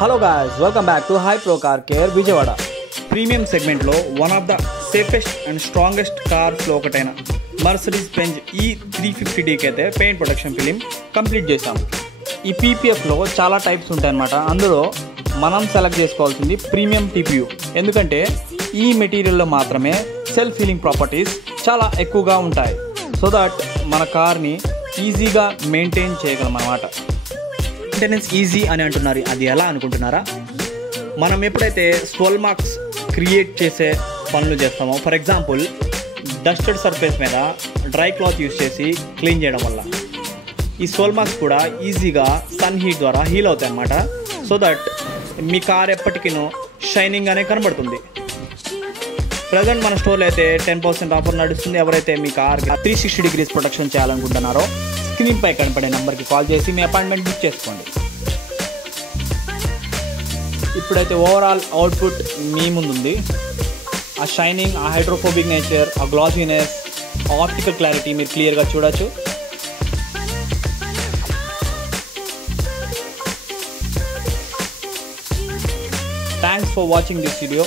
Hello guys, welcome back to High Pro Car Care Vijayawada. Premium segment lo one of the safest and strongest cars lo okataina Mercedes-Benz E350D ki aithe paint protection film complete chesam. ఈ PPF లో చాలా types ఉంటాయి అన్నమాట. అందులో మనం select చేసుకోవాల్సింది premium TPU. ఎందుకంటే ఈ మెటీరియల్లో మాత్రమే సెల్ఫ్ హీలింగ్ ప్రాపర్టీస్ చాలా ఎక్కువగా ఉంటాయి. సో దట్ మన కార్ని ఈజీగా మెయింటైన్ చేయగలం అన్నమాట. మెయింటెనెన్స్ ఈజీ అని అంటున్నారు, అది ఎలా అనుకుంటున్నారా? మనం ఎప్పుడైతే స్వెల్ మార్క్స్ క్రియేట్ చేసే పనులు చేస్తామో, ఫర్ ఎగ్జాంపుల్ డస్టెడ్ సర్ఫేస్ మీద డ్రై క్లాత్ యూస్ చేసి క్లీన్ చేయడం వల్ల ఈ స్వెల్ మార్క్స్ కూడా ఈజీగా సన్ హీట్ ద్వారా హీల్ అవుతాయి అన్నమాట. సో దట్ మీ కార్ ఎప్పటికీనూ షైనింగ్ అనే కనబడుతుంది. ప్రజెంట్ మన స్టోర్లో అయితే 10% ఆఫర్ నడుస్తుంది. ఎవరైతే మీ కార్ 360 degrees ప్రొటెక్షన్ చేయాలనుకుంటున్నారో స్క్రీన్పై కనపడే నెంబర్కి కాల్ చేసి మీ అపాయింట్మెంట్ బుక్ చేసుకోండి. ఇప్పుడైతే ఓవరాల్ అవుట్పుట్ మీ ముందుంది. ఆ షైనింగ్, ఆ హైడ్రోఫోబిక్ నేచర్, ఆ గ్లాసీనెస్, ఆ ఆప్టికల్ క్లారిటీ మీరు క్లియర్గా చూడొచ్చు. Thanks for watching this video.